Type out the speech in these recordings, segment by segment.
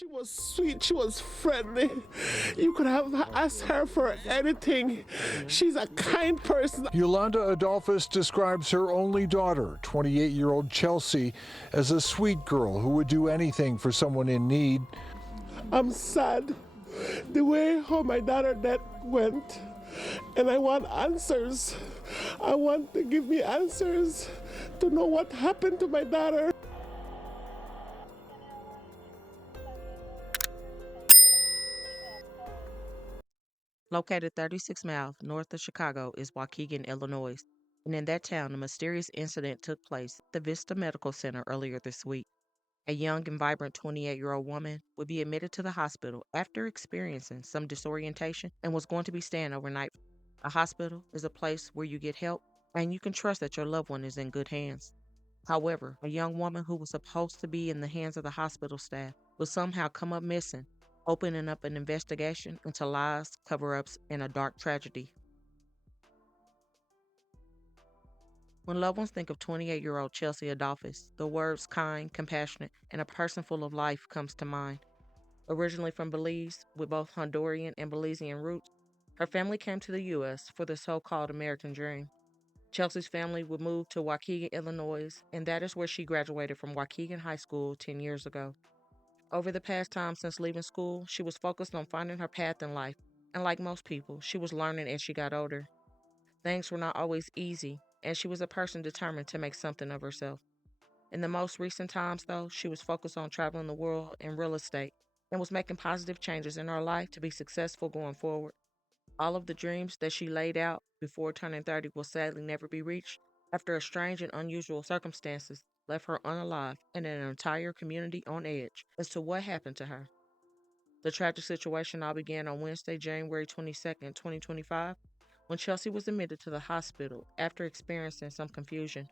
She was sweet, she was friendly. You could have asked her for anything. She's a kind person. Yolanda Adolphus describes her only daughter, 28-year-old Chelsea, as a sweet girl who would do anything for someone in need. I'm sad the way how my daughter death went, and I want answers. I want to give me answers to know what happened to my daughter. Located 36 miles north of Chicago is Waukegan, Illinois, and in that town a mysterious incident took place at the Vista Medical Center earlier this week. A young and vibrant 28-year-old woman would be admitted to the hospital after experiencing some disorientation and was going to be staying overnight. A hospital is a place where you get help and you can trust that your loved one is in good hands. However, a young woman who was supposed to be in the hands of the hospital staff would somehow come up missing, opening up an investigation into lies, cover-ups, and a dark tragedy. When loved ones think of 28-year-old Chelsea Adolphus, the words kind, compassionate, and a person full of life comes to mind. Originally from Belize, with both Honduran and Belizean roots, her family came to the U.S. for the so-called American dream. Chelsea's family would move to Waukegan, Illinois, and that is where she graduated from Waukegan High School 10 years ago. Over the past time since leaving school, she was focused on finding her path in life, and like most people, she was learning as she got older. Things were not always easy, and she was a person determined to make something of herself. In the most recent times, though, she was focused on traveling the world in real estate and was making positive changes in her life to be successful going forward. All of the dreams that she laid out before turning 30 will sadly never be reached after a strange and unusual circumstances left her unalive and an entire community on edge as to what happened to her. The tragic situation all began on Wednesday, January 22nd, 2025, when Chelsea was admitted to the hospital after experiencing some confusion.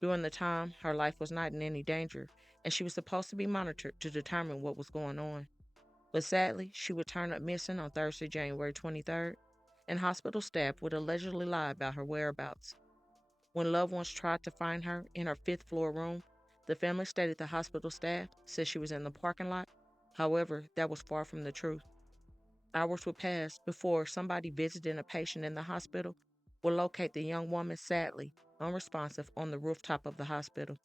During the time, her life was not in any danger, and she was supposed to be monitored to determine what was going on. But sadly, she would turn up missing on Thursday, January 23rd, and hospital staff would allegedly lie about her whereabouts. When loved ones tried to find her in her fifth-floor room, the family stated the hospital staff said she was in the parking lot. However, that was far from the truth. Hours would pass before somebody visiting a patient in the hospital would locate the young woman sadly unresponsive on the rooftop of the hospital.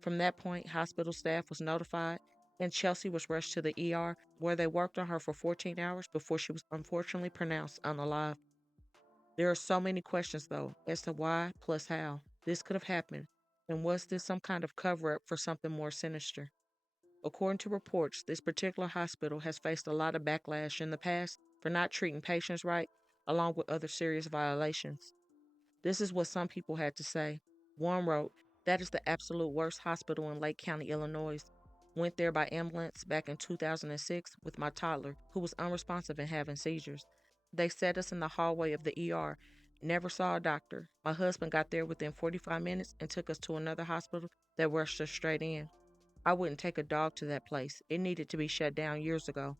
From that point, hospital staff was notified and Chelsea was rushed to the ER where they worked on her for 14 hours before she was unfortunately pronounced unalive. There are so many questions, though, as to why plus how this could have happened, and was this some kind of cover-up for something more sinister? According to reports, this particular hospital has faced a lot of backlash in the past for not treating patients right, along with other serious violations. This is what some people had to say. One wrote, "That is the absolute worst hospital in Lake County, Illinois. Went there by ambulance back in 2006 with my toddler, who was unresponsive and having seizures. They set us in the hallway of the ER. Never saw a doctor. My husband got there within 45 minutes and took us to another hospital that rushed us straight in. I wouldn't take a dog to that place. It needed to be shut down years ago."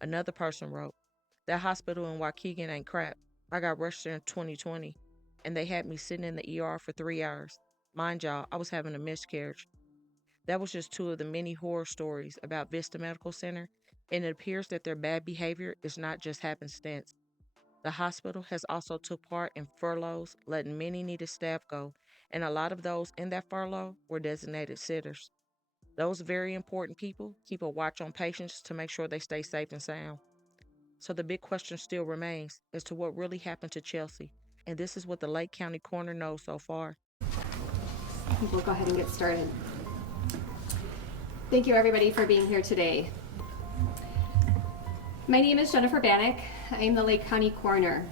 Another person wrote, "That hospital in Waukegan ain't crap. I got rushed there in 2020, and they had me sitting in the ER for 3 hours. Mind y'all, I was having a miscarriage." That was just two of the many horror stories about Vista Medical Center, and it appears that their bad behavior is not just happenstance. The hospital has also took part in furloughs, letting many needed staff go, and a lot of those in that furlough were designated sitters. Those very important people keep a watch on patients to make sure they stay safe and sound. So the big question still remains as to what really happened to Chelsea, and this is what the Lake County coroner knows so far. I think we'll go ahead and get started. Thank you everybody for being here today. My name is Jennifer Bannock. I am the Lake County coroner.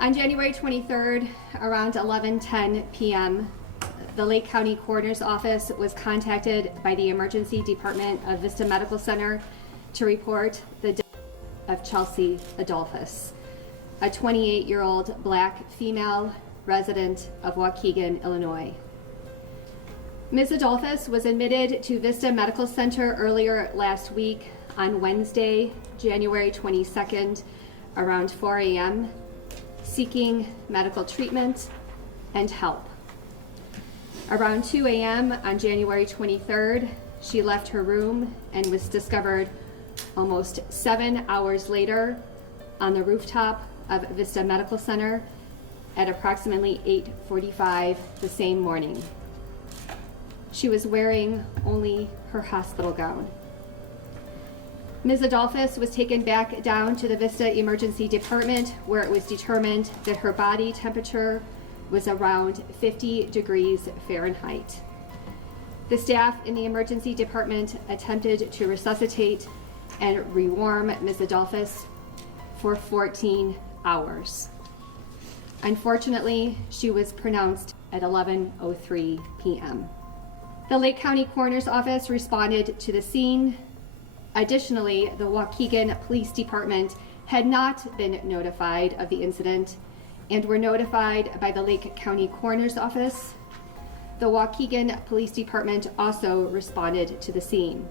On January 23rd, around 11:10 p.m., the Lake County Coroner's Office was contacted by the Emergency Department of Vista Medical Center to report the death of Chelsea Adolphus, a 28-year-old Black female resident of Waukegan, Illinois. Ms. Adolphus was admitted to Vista Medical Center earlier last week on Wednesday, January 22nd, around 4 a.m., seeking medical treatment and help. Around 2 a.m. on January 23rd, she left her room and was discovered almost 7 hours later on the rooftop of Vista Medical Center at approximately 8:45 the same morning. She was wearing only her hospital gown. Ms. Adolphus was taken back down to the Vista Emergency Department, where it was determined that her body temperature was around 50 degrees Fahrenheit. The staff in the emergency department attempted to resuscitate and rewarm Ms. Adolphus for 14 hours. Unfortunately, she was pronounced at 11:03 p.m. The Lake County Coroner's Office responded to the scene. Additionally, the Waukegan Police Department had not been notified of the incident and were notified by the Lake County Coroner's Office. The Waukegan Police Department also responded to the scene.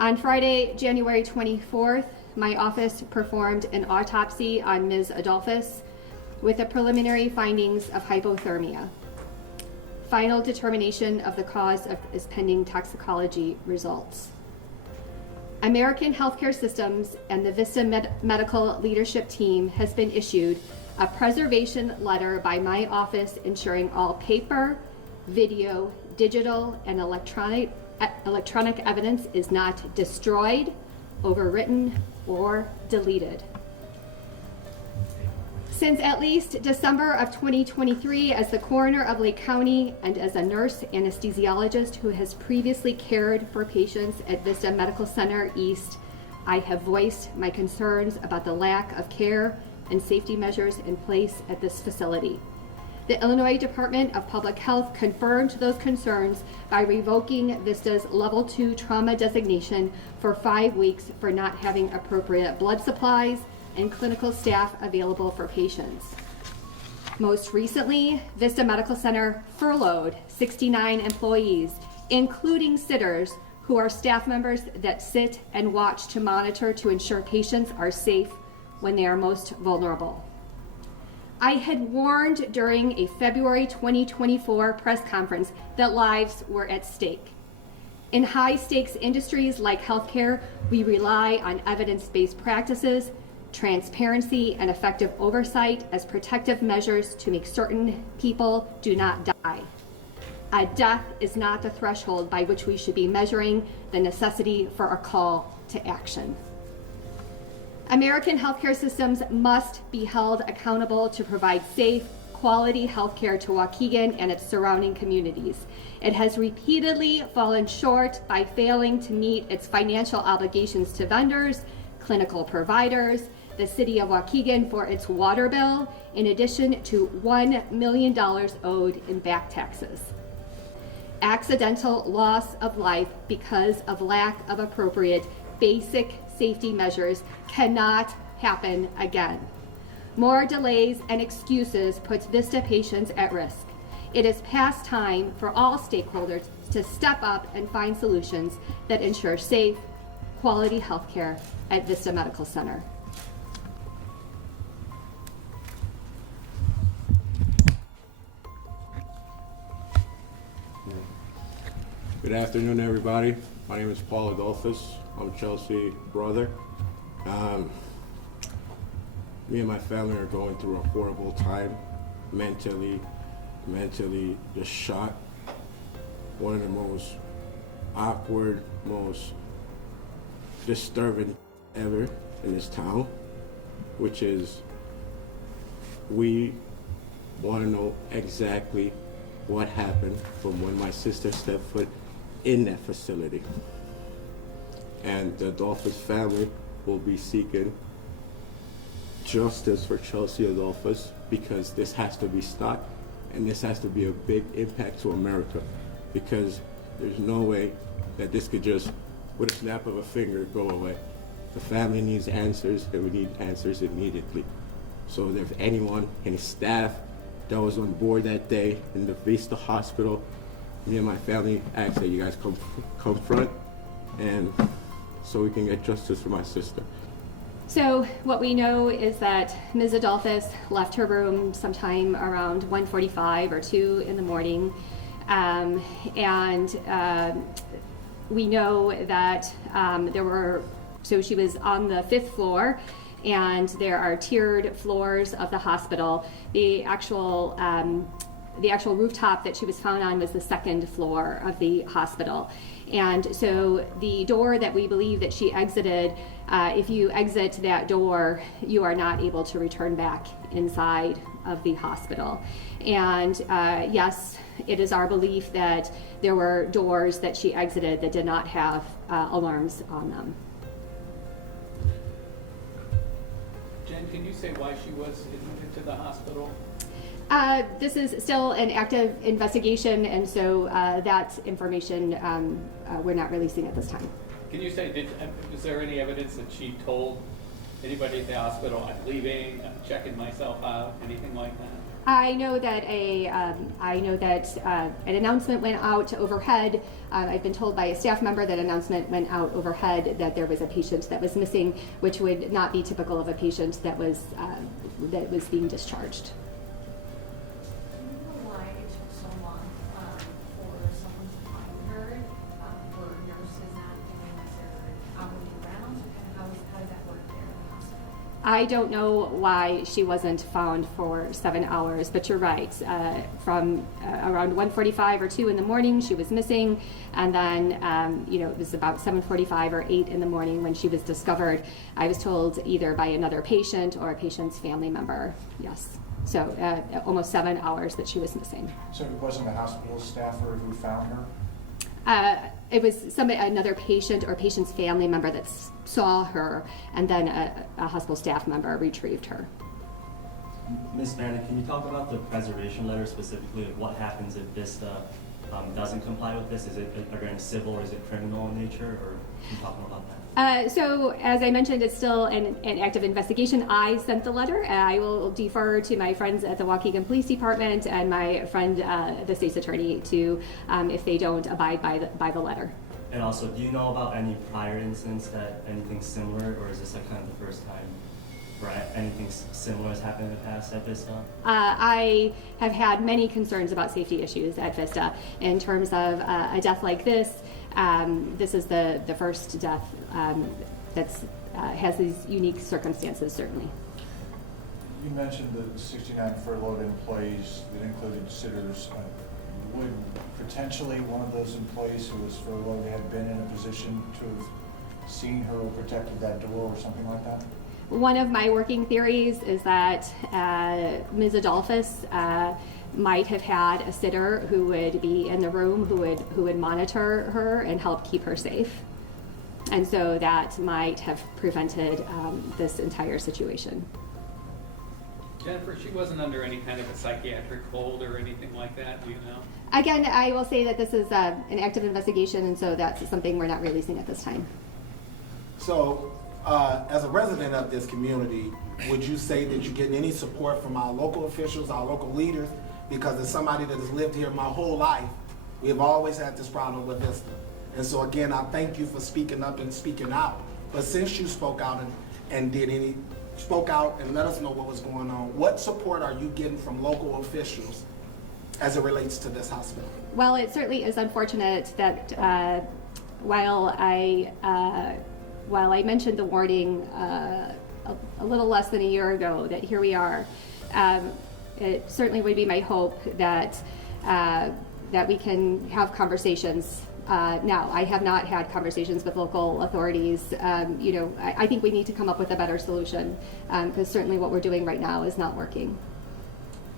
On Friday, January 24th, my office performed an autopsy on Ms. Adolphus with the preliminary findings of hypothermia. Final determination of the cause is pending toxicology results. American Healthcare Systems and the Vista Medical Leadership Team has been issued a preservation letter by my office ensuring all paper, video, digital, and electronic evidence is not destroyed, overwritten, or deleted. Since at least December of 2023, as the coroner of Lake County and as a nurse anesthesiologist who has previously cared for patients at Vista Medical Center East, I have voiced my concerns about the lack of care and safety measures in place at this facility. The Illinois Department of Public Health confirmed those concerns by revoking Vista's Level 2 trauma designation for 5 weeks for not having appropriate blood supplies and clinical staff available for patients. Most recently, Vista Medical Center furloughed 69 employees, including sitters, who are staff members that sit and watch to monitor to ensure patients are safe when they are most vulnerable. I had warned during a February 2024 press conference that lives were at stake. In high-stakes industries like healthcare, we rely on evidence-based practices, transparency, and effective oversight as protective measures to make certain people do not die. A death is not the threshold by which we should be measuring the necessity for a call to action. American healthcare systems must be held accountable to provide safe, quality healthcare to Waukegan and its surrounding communities. It has repeatedly fallen short by failing to meet its financial obligations to vendors, clinical providers, the city of Waukegan for its water bill, in addition to $1 million owed in back taxes. Accidental loss of life because of lack of appropriate basic safety measures cannot happen again. More delays and excuses puts Vista patients at risk. It is past time for all stakeholders to step up and find solutions that ensure safe, quality health care at Vista Medical Center. Good afternoon, everybody. My name is Paul Adolphus. I'm Chelsea's brother. Me and my family are going through a horrible time, mentally just shot. One of the most awkward, most disturbing ever in this town, which is we want to know exactly what happened from when my sister stepped foot in that facility. And the Adolphus family will be seeking justice for Chelsea Adolphus, because this has to be stopped and this has to be a big impact to America, because there's no way that this could just, with a snap of a finger, go away. The family needs answers, and we need answers immediately. So if anyone, any staff that was on board that day in the Vista Hospital, me and my family ask that you guys come front, and so we can get justice for my sister. So what we know is that Ms. Adolphus left her room sometime around 1:45 or 2 in the morning. We know that so she was on the 5th floor, and there are tiered floors of the hospital. The actual rooftop that she was found on was the 2nd floor of the hospital. And so the door that we believe that she exited, if you exit that door, you are not able to return back inside of the hospital. And yes, it is our belief that there were doors that she exited that did not have alarms on them. Jen, can you say why she was admitted to the hospital? This is still an active investigation, and so that information we're not releasing at this time. Can you say, is there any evidence that she told anybody at the hospital, I'm leaving, I'm checking myself out, anything like that? I know that an announcement went out overhead. I've been told by a staff member that announcement went out overhead that there was a patient that was missing, which would not be typical of a patient that was being discharged. Why it took so long for someone to find her? Were nurses not doing their hourly rounds? How does that work there in the hospital? I don't know why she wasn't found for 7 hours, but you're right. From around 1:45 or 2 in the morning, she was missing, and then it was about 7:45 or 8 in the morning when she was discovered. I was told either by another patient or a patient's family member. Yes. So almost 7 hours that she was missing. So it wasn't a hospital staffer who found her? It was another patient or patient's family member that saw her, and then a hospital staff member retrieved her. Ms. Bannock, can you talk about the preservation letter specifically of what happens if Vista doesn't comply with this? Is it again civil or is it criminal in nature, or can you talk more about that? So as I mentioned, it's still an active investigation. I sent the letter. I will defer to my friends at the Waukegan Police Department and my friend, the state's attorney, to if they don't abide by the letter. And also, do you know about any prior incidents that anything similar, or is this like kind of the first time where anything similar has happened in the past at Vista? I have had many concerns about safety issues at Vista in terms of a death like this. This is the first death that's has these unique circumstances, certainly. You mentioned the 69 furloughed employees that included sitters. Would potentially one of those employees who was furloughed have been in a position to have seen her or protected that door or something like that? One of my working theories is that Ms. Adolphus might have had a sitter who would be in the room who would monitor her and help keep her safe. And so that might have prevented this entire situation. Jennifer, she wasn't under any kind of a psychiatric hold or anything like that, do you know? Again, I will say that this is an active investigation, and so that's something we're not releasing at this time. So, as a resident of this community, would you say that you're getting any support from our local officials, our local leaders? Because as somebody that has lived here my whole life, we have always had this problem with Vista. And so again, I thank you for speaking up and speaking out. But since you spoke out spoke out and let us know what was going on, what support are you getting from local officials as it relates to this hospital? Well, it certainly is unfortunate that while I mentioned the warning a little less than a year ago, that here we are. It certainly would be my hope that we can have conversations. Now, I have not had conversations with local authorities. I think we need to come up with a better solution, because certainly what we're doing right now is not working.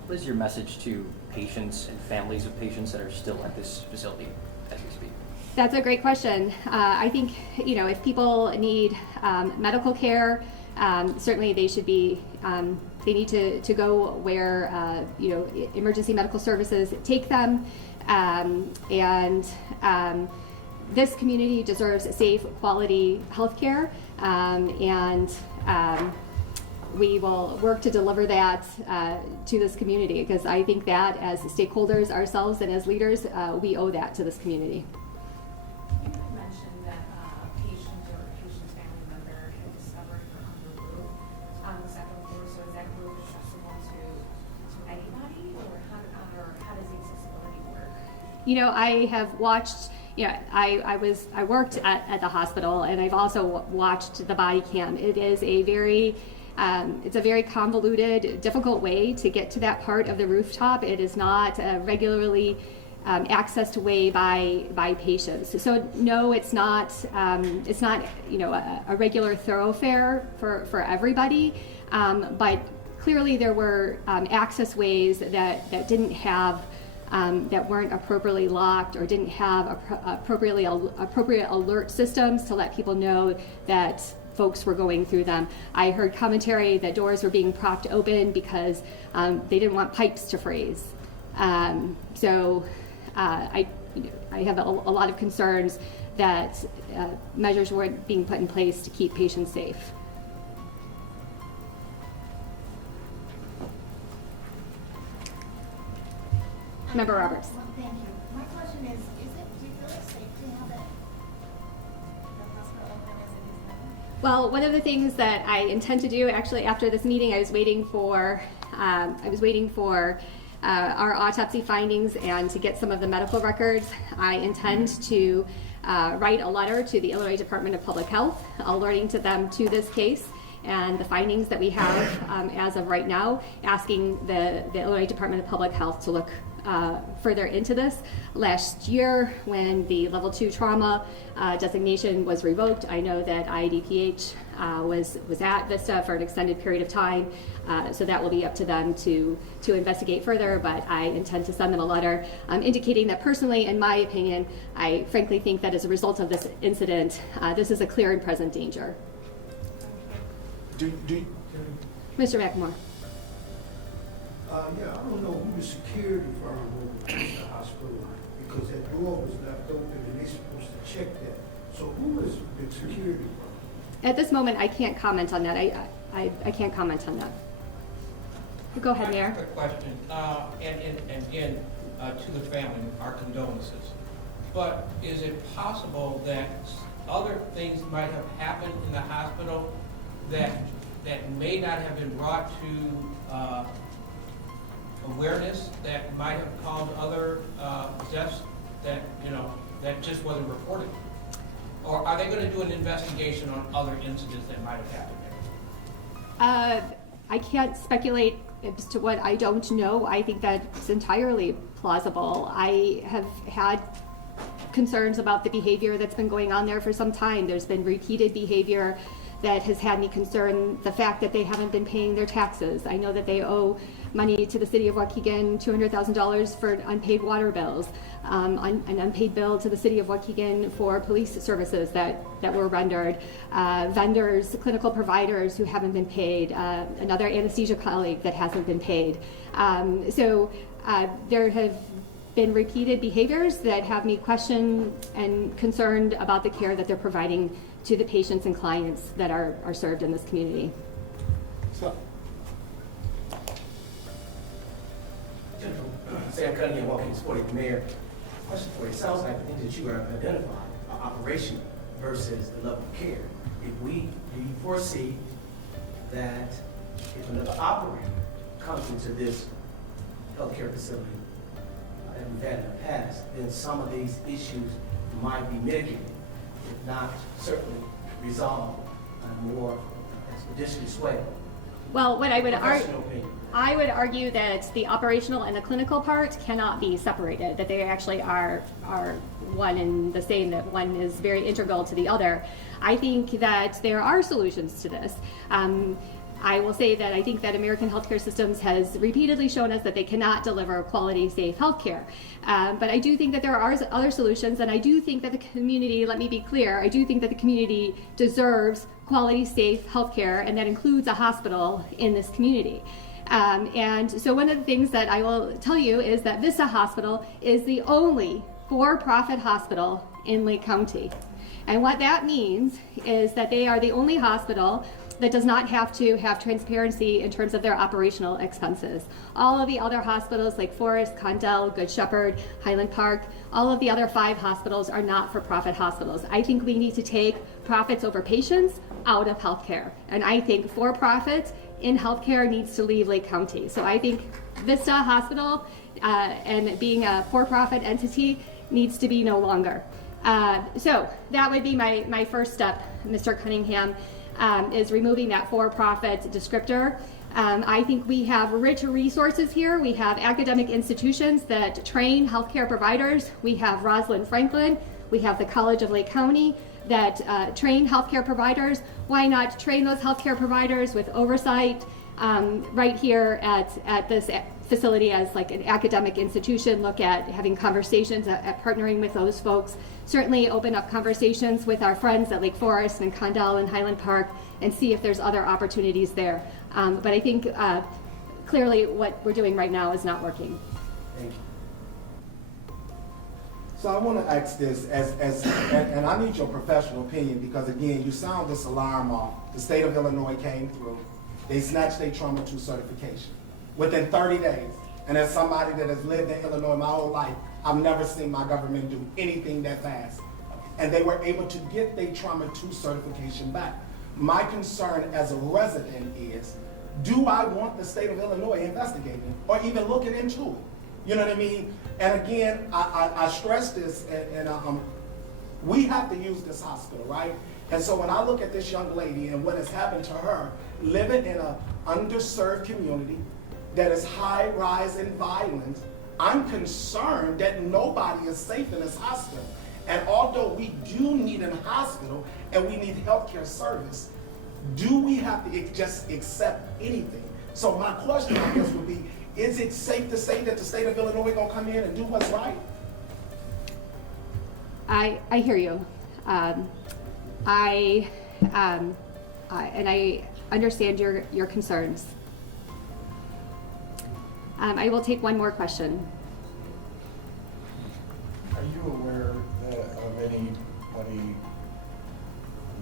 What is your message to patients and families of patients that are still at this facility as we speak? That's a great question. I think, if people need medical care, certainly they should be, they need to go where, emergency medical services take them. This community deserves safe, quality health care, and we will work to deliver that to this community, because I think that as stakeholders ourselves and as leaders, we owe that to this community. You mentioned that a patient or a patient's family member had discovered her on the roof on the 2nd floor. So is that roof accessible to anybody, or how does the accessibility work? You know, I have watched, you know, I worked at the hospital, and I've also watched the body cam. It is a very, it's a very convoluted, difficult way to get to that part of the rooftop. It is not regularly accessed way by patients. So no, it's not you know, a regular thoroughfare for everybody, but clearly there were access ways that didn't have that weren't appropriately locked or didn't have appropriate alert systems to let people know that folks were going through them. I heard commentary that doors were being propped open because they didn't want pipes to freeze. So I have a lot of concerns that measures weren't being put in place to keep patients safe. Member Roberts. Well, thank you. My question is do you feel it's safe to have it, the hospital open as it is now? Well, one of the things that I intend to do, actually, after this meeting, I was waiting for our autopsy findings and to get some of the medical records. I intend to write a letter to the Illinois Department of Public Health, alerting to them to this case and the findings that we have as of right now, asking the Illinois Department of Public Health to look further into this. Last year, when the level 2 trauma designation was revoked, I know that IDPH was at Vista for an extended period of time, so that will be up to them to investigate further, but I intend to send them a letter indicating that personally, in my opinion, I frankly think that as a result of this incident, this is a clear and present danger. Mr. McMorro. Yeah, I don't know who the security firm was at the hospital, because that door was left open and they're supposed to check that. So who is the security firm? At this moment, I can't comment on that. I can't comment on that. Go ahead, Mayor. I have a question, and again, to the family, our condolences. But is it possible that other things might have happened in the hospital that may not have been brought to awareness, that might have caused other deaths that, you know, that just wasn't reported? Or are they going to do an investigation on other incidents that might have happened there? I can't speculate as to what I don't know. I think that's entirely plausible. I have had concerns about the behavior that's been going on there for some time. There's been repeated behavior that has had me concerned. The fact that they haven't been paying their taxes. I know that they owe money to the city of Waukegan, $200,000 for unpaid water bills, an unpaid bill to the city of Waukegan for police services that were rendered, vendors, clinical providers who haven't been paid, another anesthesia colleague that hasn't been paid. So there have been repeated behaviors that have me question and concerned about the care that they're providing to the patients and clients that are served in this community. So, Sam Cunningham, Waukegan supporting the mayor. Question for you. It sounds like the things that you are identifying are operational versus the level of care. Do you foresee that if another operator comes into this healthcare facility that we've had in the past, then some of these issues might be mitigated, if not certainly resolved in a more expeditious way? Well, what I would argue, Professional opinion. I would argue that the operational and the clinical part cannot be separated, that they actually are one and the same, that one is very integral to the other. I think that there are solutions to this. I will say that I think that American healthcare systems has repeatedly shown us that they cannot deliver quality, safe healthcare. But I do think that there are other solutions, and I do think that the community, let me be clear, I do think that the community deserves quality, safe healthcare, and that includes a hospital in this community. And so one of the things that I will tell you is that Vista Hospital is the only for-profit hospital in Lake County. And what that means is that they are the only hospital that does not have to have transparency in terms of their operational expenses. All of the other hospitals like Forest, Condell, Good Shepherd, Highland Park, all of the other 5 hospitals are not for-profit hospitals. I think we need to take profits over patients out of healthcare. And I think for-profit in healthcare needs to leave Lake County. So I think Vista Hospital and being a for-profit entity needs to be no longer. So that would be my first step, Mr. Cunningham, is removing that for-profit descriptor. I think we have rich resources here. We have academic institutions that train healthcare providers. We have Rosalind Franklin. We have the College of Lake County that train healthcare providers. Why not train those healthcare providers with oversight right here at this facility as like an academic institution, look at having conversations, at partnering with those folks. Certainly open up conversations with our friends at Lake Forest and Condell and Highland Park and see if there's other opportunities there. But I think clearly what we're doing right now is not working. Thank you. So I want to ask this, and I need your professional opinion, because again, you sound this alarm off. The state of Illinois came through. They snatched their Trauma 2 certification within 30 days. And as somebody that has lived in Illinois my whole life, I've never seen my government do anything that fast. And they were able to get their Trauma 2 certification back. My concern as a resident is, do I want the state of Illinois investigating or even looking into it? You know what I mean? And again, I stress this, and we have to use this hospital, right? And so when I look at this young lady and what has happened to her, living in an underserved community that is high-rise and violent, I'm concerned that nobody is safe in this hospital. And although we do need a hospital and we need healthcare service, do we have to just accept anything? So my question, I guess, would be, is it safe to say that the state of Illinois gonna come in and do what's right? I hear you. And I understand your concerns. I will take one more question. Are you aware of anybody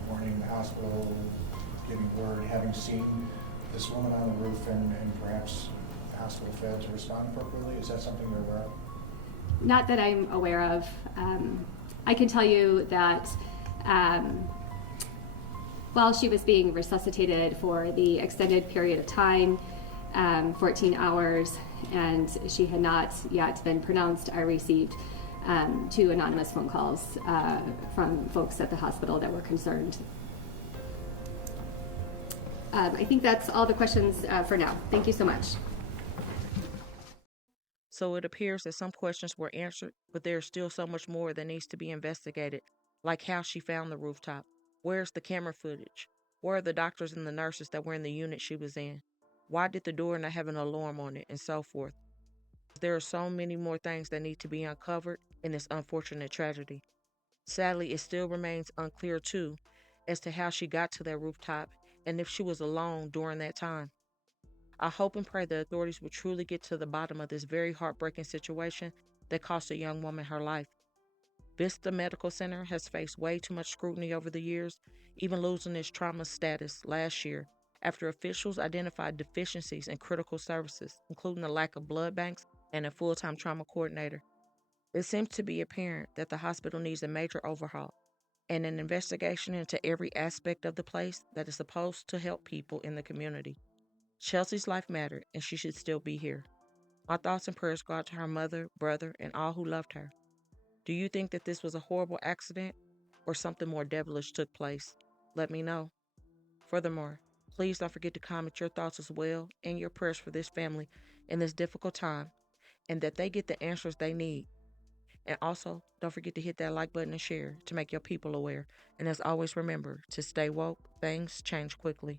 warning the hospital, giving word, having seen this woman on the roof and perhaps the hospital failed to respond appropriately? Is that something you're aware of? Not that I'm aware of. I can tell you that while she was being resuscitated for the extended period of time, 14 hours, and she had not yet been pronounced, I received 2 anonymous phone calls from folks at the hospital that were concerned. I think that's all the questions for now. Thank you so much. So it appears that some questions were answered, but there is still so much more that needs to be investigated, like how she found the rooftop. Where's the camera footage? Where are the doctors and the nurses that were in the unit she was in? Why did the door not have an alarm on it, and so forth? There are so many more things that need to be uncovered in this unfortunate tragedy. Sadly, it still remains unclear, too, as to how she got to that rooftop and if she was alone during that time. I hope and pray the authorities will truly get to the bottom of this very heartbreaking situation that cost a young woman her life. Vista Medical Center has faced way too much scrutiny over the years, even losing its trauma status last year after officials identified deficiencies in critical services, including the lack of blood banks and a full-time trauma coordinator. It seems to be apparent that the hospital needs a major overhaul and an investigation into every aspect of the place that is supposed to help people in the community. Chelsea's life mattered, and she should still be here. My thoughts and prayers go out to her mother, brother, and all who loved her. Do you think that this was a horrible accident or something more devilish took place? Let me know. Furthermore, please don't forget to comment your thoughts as well and your prayers for this family in this difficult time, and that they get the answers they need. And also, don't forget to hit that like button and share to make your people aware. And as always, remember to stay woke. Things change quickly.